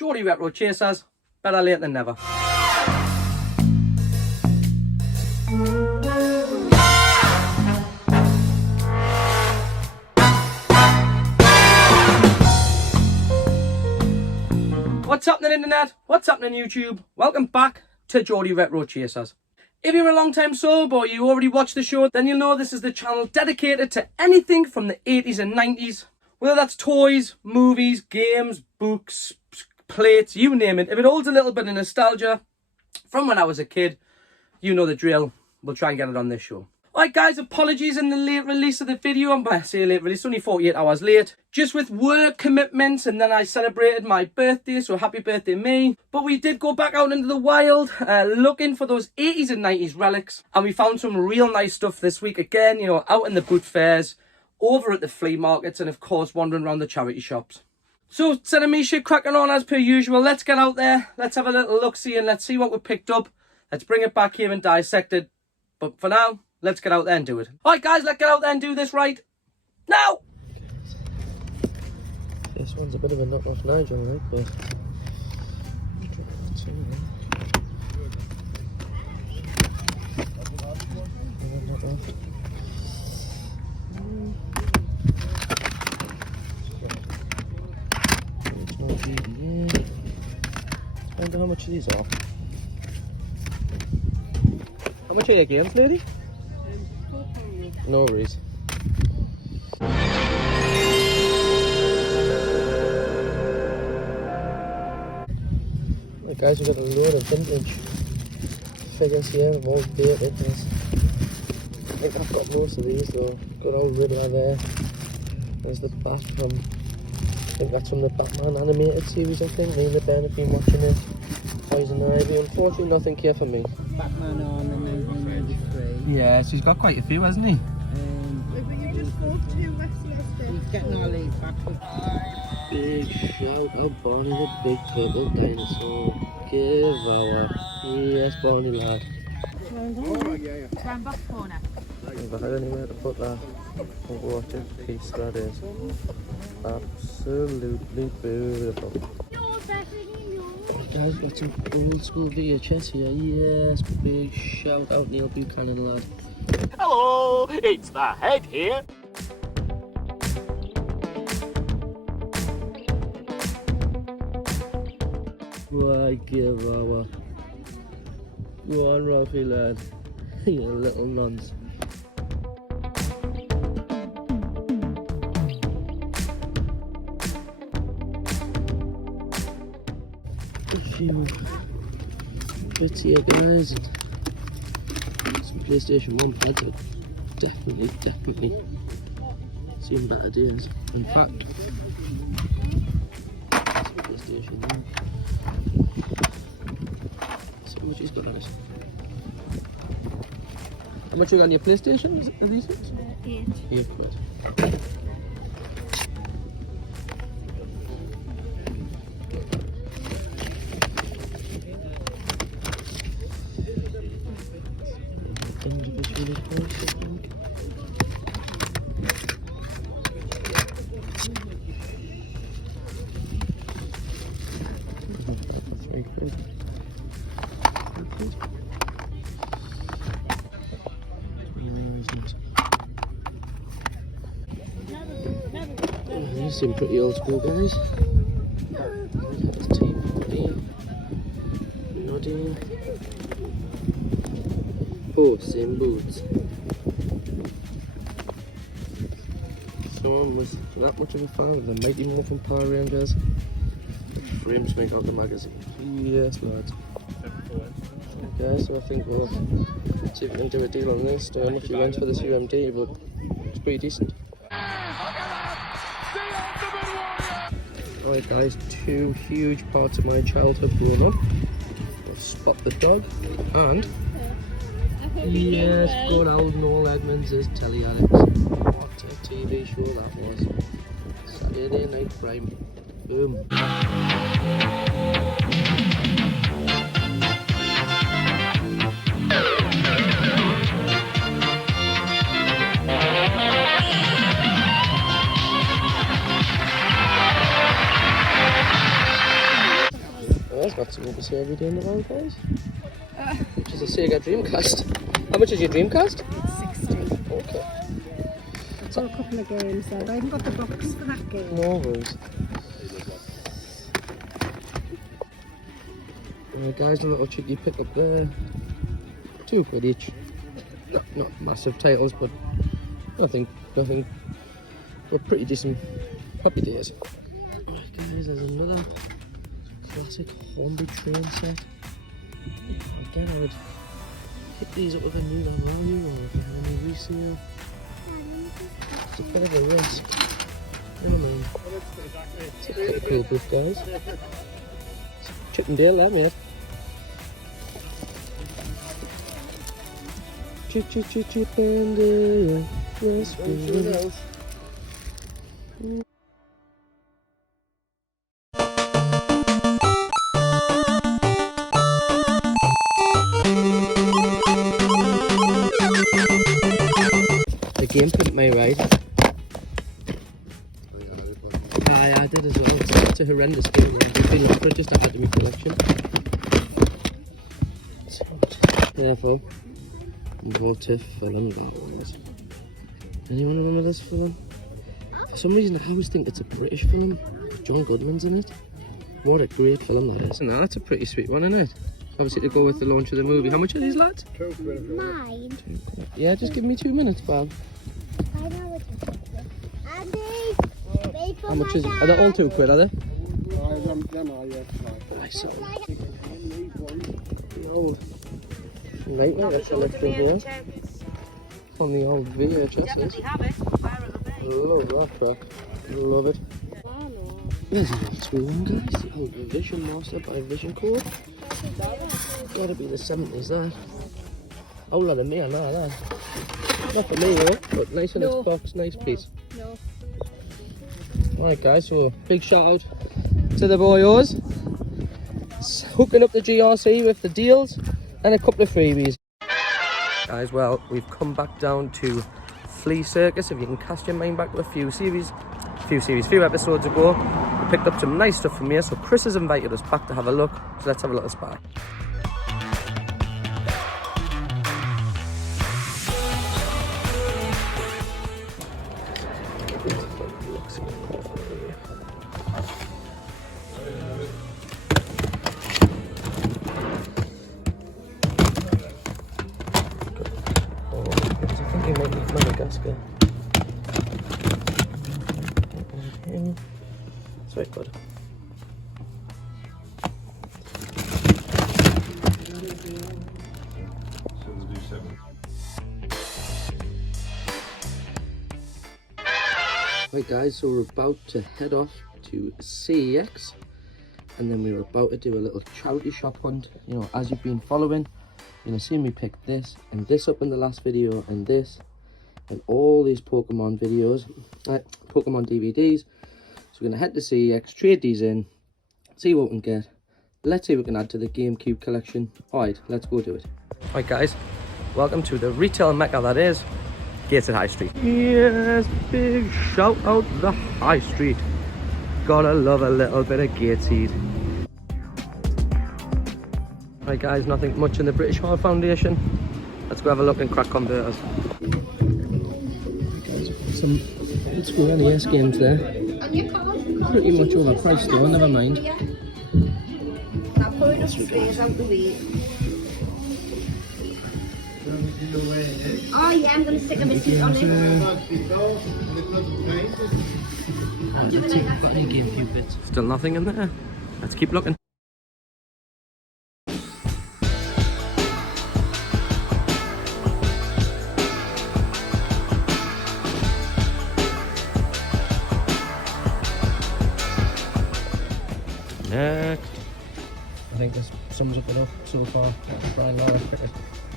Geordie Retro Chasers, better late than never. What's happening internet? What's happening YouTube? Welcome back to Geordie Retro Chasers. If you're a long time sub or you already watched the show, then you'll know this is the channel dedicated to anything from the 80s and 90s. Whether that's toys, movies, games, books, plates, you name it. If it holds a little bit of nostalgia from when I was a kid, you know the drill. We'll try and get it on this show. Alright guys, apologies in the late release of the video. I say late release, only 48 hours late. Just with work commitments, and then I celebrated my birthday, so happy birthday me. But we did go back out into the wild, looking for those 80s and 90s relics. And we found some real nice stuff this week again, you know, out in the boot fairs, over at the flea markets, and of course wandering around the charity shops. So instead of me shit cracking on as per usual, let's get out there, let's have a little look-see and let's see what we picked up. Let's bring it back here and dissect it. But for now, let's get out there and do it. Alright guys, let's get out there and do this right now! This one's a bit of a knock-off Nigel, right? But I wonder how much these are. How much are your games, lady? No worries. Right guys, we've got a load of vintage figures here of all dated. I think I've got most of these though. Got old Riddler there. There's the bat from, I think that's from the Batman animated series, I think. Me and the Ben have been watching it. Poison Ivy. Unfortunately, nothing here for me. Batman on in 1993. Yeah, so he's got quite a few, hasn't he? But you just walked to Westminster. He's getting all these back with Big shout out, Barney the big purple dinosaur. Give our yes, Barney lad. Round back corner. If I had anywhere to put that, what a piece that is. Absolutely beautiful. Guys, got some old school VHS here. Yes, big shout out, Neil Buchanan lad. Hello, it's the head here. Why give our go on, Ralphie lad. You little nuns. A few bits here, guys, and some PlayStation 1 pads, but definitely seen better days. In fact, some PlayStation 1. See how much he's got on it. How much you got on your PlayStation? Are these ones? 8. 8 quid. Individually priced, I think. £3 quid. These seem pretty old school, guys. There's TV, Noddy. Puss in Boots. Someone was that much of a fan of the Mighty Morphin Power Rangers. Frames make out the magazine. Yes, lads. Okay, so I think we'll see if we can do a deal on this. Don't know if you went for this UMD, but it's pretty decent. Alright guys, two huge parts of my childhood growing up. Spot the Dog and yes, good old Noel Edmonds' Telly Alex. What a TV show that was. Saturday Night Prime. Boom. I've got something to say every day in the world, guys. Which is a Sega Dreamcast. How much is your Dreamcast? It's 60. Okay. I've got a couple of games though. I haven't got the box for that game. No worries. Guys, a little cheeky pickup there. £2 each. Not massive titles, but nothing. But pretty decent. Happy days. Alright guys, there's another classic Hornby train set. Again, I would pick these up with a new value or if you have any resale. It's a bit of a risk. Never mind. It's a pretty cool book, guys. It's Chippendale, that mate. Chippendale. Yes, we The game picked me right. Aye, I did as well. It's a horrendous game. I've been offered just to add to my collection. So, therefore, what a film that was. Anyone remember this film? For some reason, I always think it's a British film. John Goodman's in it. What a great film that is. And that's a pretty sweet one, isn't it? Obviously, to go with the launch of the movie. How much are these, lads? Mine. Yeah, just give me 2 minutes, pal. I know what you're thinking. Andy, wait for How much my is it? Are they all £2, are they? dad. Nice. No. Nightmare, that's a little here. On the old VHS. Love that track. Love it. There's an old school one, guys. The old Vision Master by Vision Core. Gotta be the 70s, that. Oh, lot of me, I know that. Not for me, though, but nice in its box, nice piece. No. Alright, guys, so big shout out to the boyos. Hooking up the GRC with the deals and a couple of freebies. Guys, well, we've come back down to Flea Circus. If you can cast your mind back to a few episodes ago, we picked up some nice stuff from here. So Chris has invited us back to have a look. So let's have a little spy. Madagascar. That's right, bud. Right guys, so we're about to head off to CEX and then we were about to do a little charity shop hunt. You know, as you've been following, you're gonna see me pick this and this up in the last video and this and all these Pokemon videos, Pokemon DVDs. So we're gonna head to CEX, trade these in, see what we can get. Let's see what we can add to the GameCube collection. Alright, let's go do it. Alright guys, welcome to the retail mecca that is Gateshead High Street. Yes, big shout out the High Street. Gotta love a little bit of Gateshead. Right guys, nothing much in the British Heart Foundation. Let's go have a look and crack converters. Some old school NES games there. Pretty much overpriced though, never mind. Oh yeah, I'm gonna stick a biscuit on it. Got any GameCube bits? Still nothing in there. Let's keep looking. Next. I think this sums up enough so far. Brian Lara cricket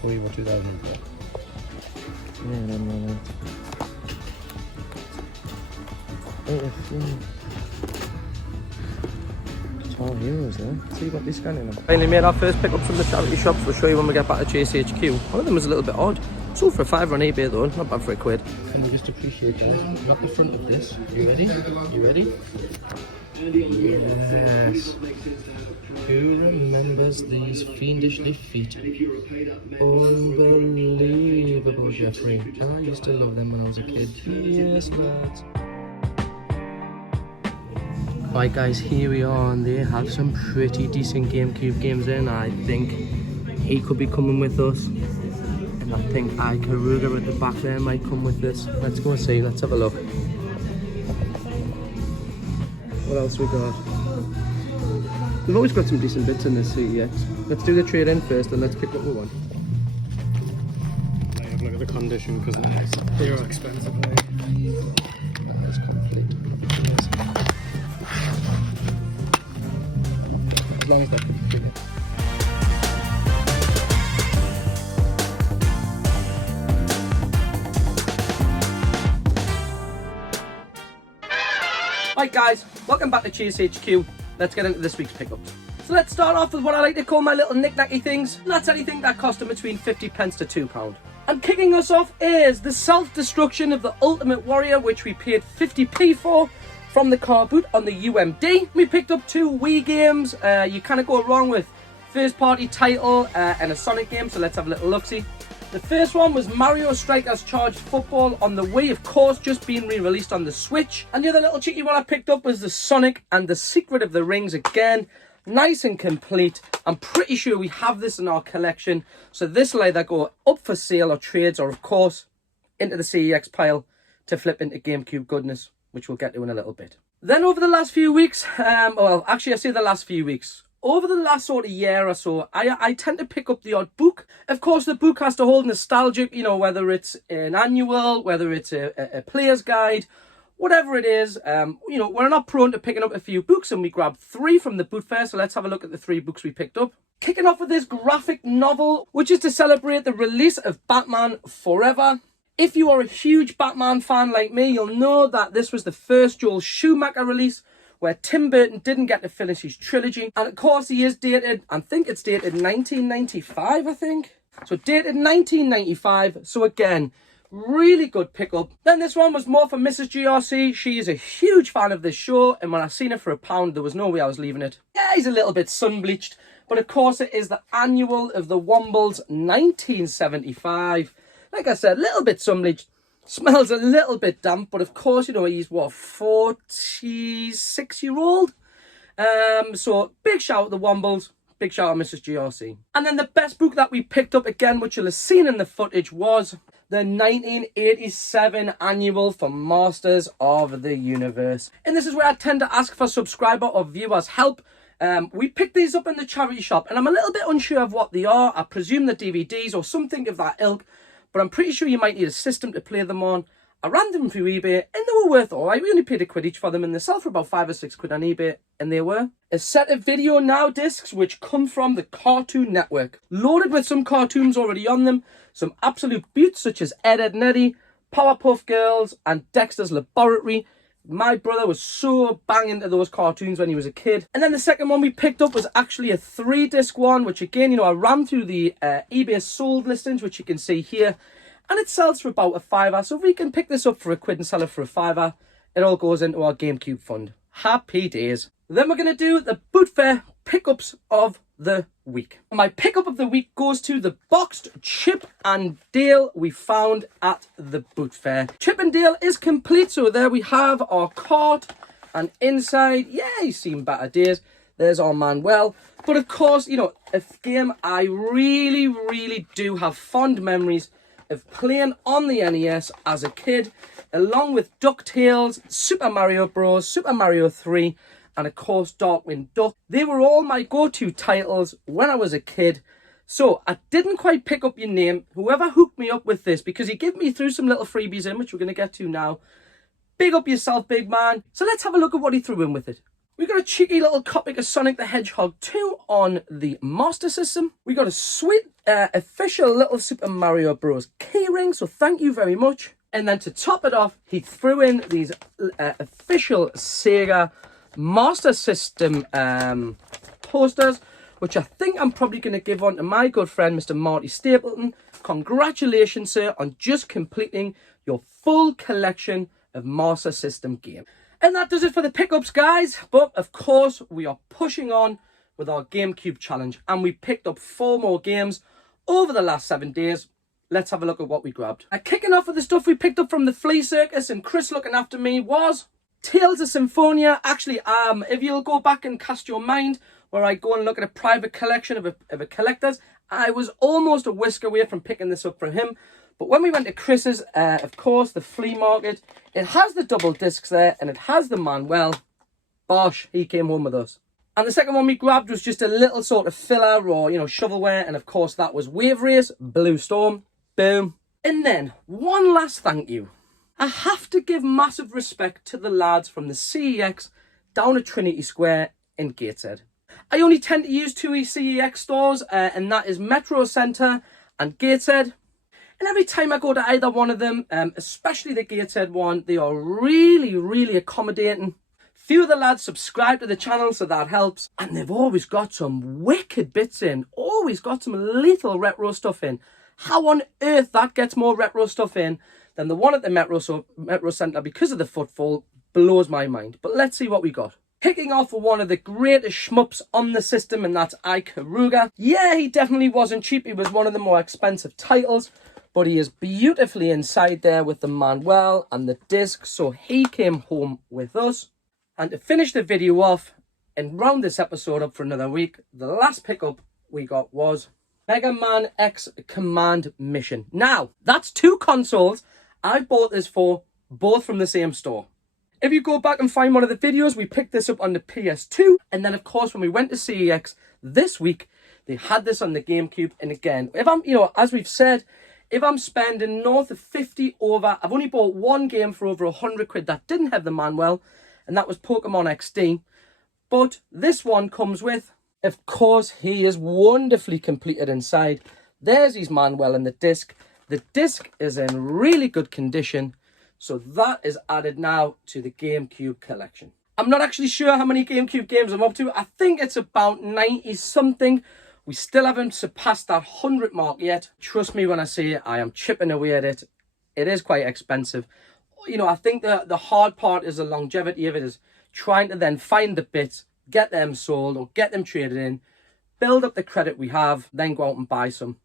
for Evo 2004. Guitar Heroes there. See what they're scanning on. Finally made our first pickups from the charity shops. We'll show you when we get back to JCHQ. One of them was a little bit odd. Sold for £5 on eBay though, not bad for £1. And we just appreciate that. We've got the front of this. You ready? You ready? Yes. Who remembers these fiendishly feet? Unbelievable, Jeffrey. I used to love them when I was a kid. Yes, lads. Right guys, here we are, and they have some pretty decent GameCube games in. I think he could be coming with us. And I think Ikaruga at the back there might come with this. Let's go and see, let's have a look. What else we got? We've always got some decent bits in this CEX. Let's do the trade-in first and let's pick what we want. I have a look at the condition because they're expensive. That's complete. As long as that could be it. Right guys, welcome back to Cheers HQ. Let's get into this week's pickups. So let's start off with what I like to call my little knick-knacky things. And that's anything that cost them between 50p to £2. And kicking us off is the self-destruction of the Ultimate Warrior, which we paid 50p for from the car boot on the UMD. We picked up 2 Wii games. You kind of go wrong with first-party title and a Sonic game, so let's have a little look-see. The first one was Mario Strikers Charged Football on the Wii, of course, just being re-released on the Switch. And the other little cheeky one I picked up was the Sonic and the Secret of the Rings again. Nice and complete. I'm pretty sure we have this in our collection. So this will either go up for sale or trades, or of course, into the CEX pile to flip into GameCube goodness, which we'll get to in a little bit. Then over the last few weeks, well, actually I say the last few weeks. Over the last sort of year or so, I tend to pick up the odd book. Of course, the book has to hold nostalgic, you know, whether it's an annual, whether it's a player's guide, whatever it is. You know, we're not prone to picking up a few books, and we grabbed 3 from the boot fair, so let's have a look at the 3 books we picked up. Kicking off with this graphic novel, which is to celebrate the release of Batman Forever. If you are a huge Batman fan like me, you'll know that this was the first Joel Schumacher release, where Tim Burton didn't get to finish his trilogy. And of course he is dated, I think it's dated 1995, I think. So dated 1995, so again, really good pickup. Then this one was more for Mrs. GRC. She is a huge fan of this show, and when I seen it for £1, there was no way I was leaving it. Yeah, he's a little bit sun-bleached, but of course it is the annual of the Wombles 1975. Like I said, a little bit sun-bleached. Smells a little bit damp, but of course, you know, he's, what, 46-year-old? So, big shout out to the Wombles, big shout out to Mrs. GRC. And then the best book that we picked up again, which you'll have seen in the footage, was the 1987 annual for Masters of the Universe. And this is where I tend to ask for subscriber or viewers' help. We picked these up in the charity shop, and I'm a little bit unsure of what they are. I presume the DVDs or something of that ilk. But I'm pretty sure you might need a system to play them on. I ran them through eBay, and they were worth all right. We only paid £1 each for them, and they sell for about 5 or 6 quid on eBay, and they were. A set of Video Now discs, which come from the Cartoon Network. Loaded with some cartoons already on them. Some absolute beauts, such as Ed, Edd n Eddy, Powerpuff Girls, and Dexter's Laboratory. My brother was so bang into those cartoons when he was a kid. And then the second one we picked up was actually a 3-disc one, which again, you know, I ran through the eBay sold listings, which you can see here. And it sells for about £5. So if we can pick this up for £1 and sell it for £5, it all goes into our GameCube fund. Happy days. Then we're going to do the Boot Fair pickups of the week. My pickup of the week goes to the boxed Chip and Dale we found at the Boot Fair. Chip and Dale is complete, so there we have our cart, and inside, yeah, he's seen better days. There's our Manuel. But of course, you know, a game I really do have fond memories of playing on the NES as a kid, along with DuckTales, Super Mario Bros, Super Mario 3, and of course Darkwing Duck. They were all my go-to titles when I was a kid. So I didn't quite pick up your name, whoever hooked me up with this, because he gave me through some little freebies in, which we're going to get to now. Big up yourself, big man. So let's have a look at what he threw in with it. We got a cheeky little copy of Sonic the Hedgehog 2 on the Master System. We got a sweet official little Super Mario Bros. Keyring, so thank you very much. And then to top it off, he threw in these official SEGA Master System posters, which I think I'm probably going to give on to my good friend, Mr. Marty Stapleton. Congratulations, sir, on just completing your full collection of Master System games. And that does it for the pickups, guys. But, of course, we are pushing on with our GameCube challenge, and we picked up 4 more games over the last 7 days. Let's have a look at what we grabbed. Kicking off with the stuff we picked up from the flea circus and Chris looking after me was Tales of Symphonia. Actually, if you'll go back and cast your mind where I go and look at a private collection of a collector's, I was almost a whisk away from picking this up from him. But when we went to Chris's, of course, the flea market, it has the double discs there and it has the manual. Bosh, he came home with us. And the second one we grabbed was just a little sort of filler or, shovelware. And of course, that was Wave Race, Blue Storm. Boom. And then, one last thank you. I have to give massive respect to the lads from the CEX down at Trinity Square in Gateshead. I only tend to use 2 CEX stores, and that is Metro Centre and Gateshead. And every time I go to either one of them, especially the Gateshead one, they are really, really accommodating. Few of the lads subscribe to the channel, so that helps. And they've always got some wicked bits in. Always got some little retro stuff in. How on earth that gets more retro stuff in than the one at the Metro Centre because of the footfall blows my mind. But let's see what we got. Kicking off with one of the greatest shmups on the system, and that's Ikaruga. Yeah, he definitely wasn't cheap. He was one of the more expensive titles, but he is beautifully inside there with the manual and the disc, so he came home with us. And to finish the video off and round this episode up for another week, the last pickup we got was Mega Man X Command Mission. Now, that's 2 consoles I bought this for, both from the same store. If you go back and find one of the videos, we picked this up on the PS2. And then, of course, when we went to CEX this week, they had this on the GameCube. And again, if I'm, as we've said, if I'm spending north of 50 over, I've only bought 1 game for over 100 quid that didn't have the manual, and that was Pokemon XD. But this one comes with, of course, he is wonderfully completed inside. There's his manual and the disc. The disc is in really good condition. So that is added now to the GameCube collection. I'm not actually sure how many GameCube games I'm up to. I think it's about 90 something. We still haven't surpassed that 100 mark yet. Trust me when I say I am chipping away at it. It is quite expensive. I think the hard part is the longevity of it, is trying to then find the bits, get them sold or get them traded in, build up the credit we have, then go out and buy some.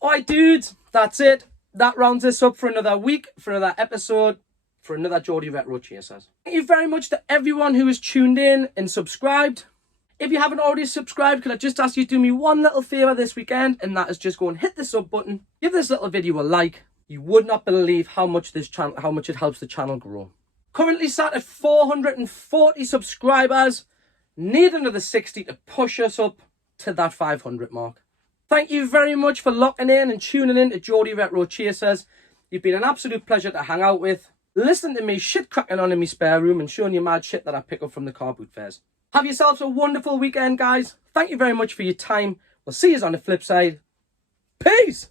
Alright dudes, that's it. That rounds this up for another week, for another episode, for another Geordie Retro Chasers. Thank you very much to everyone who has tuned in and subscribed. If you haven't already subscribed, could I just ask you to do me one little favour this weekend, and that is just go and hit the sub button, give this little video a like. You would not believe how much it helps the channel grow. Currently sat at 440 subscribers. Need another 60 to push us up to that 500 mark. Thank you very much for locking in and tuning in to Geordie Retro Chasers. You've been an absolute pleasure to hang out with. Listen to me shit cracking on in my spare room and showing you mad shit that I pick up from the car boot fairs. Have yourselves a wonderful weekend, guys. Thank you very much for your time. We'll see you on the flip side. Peace!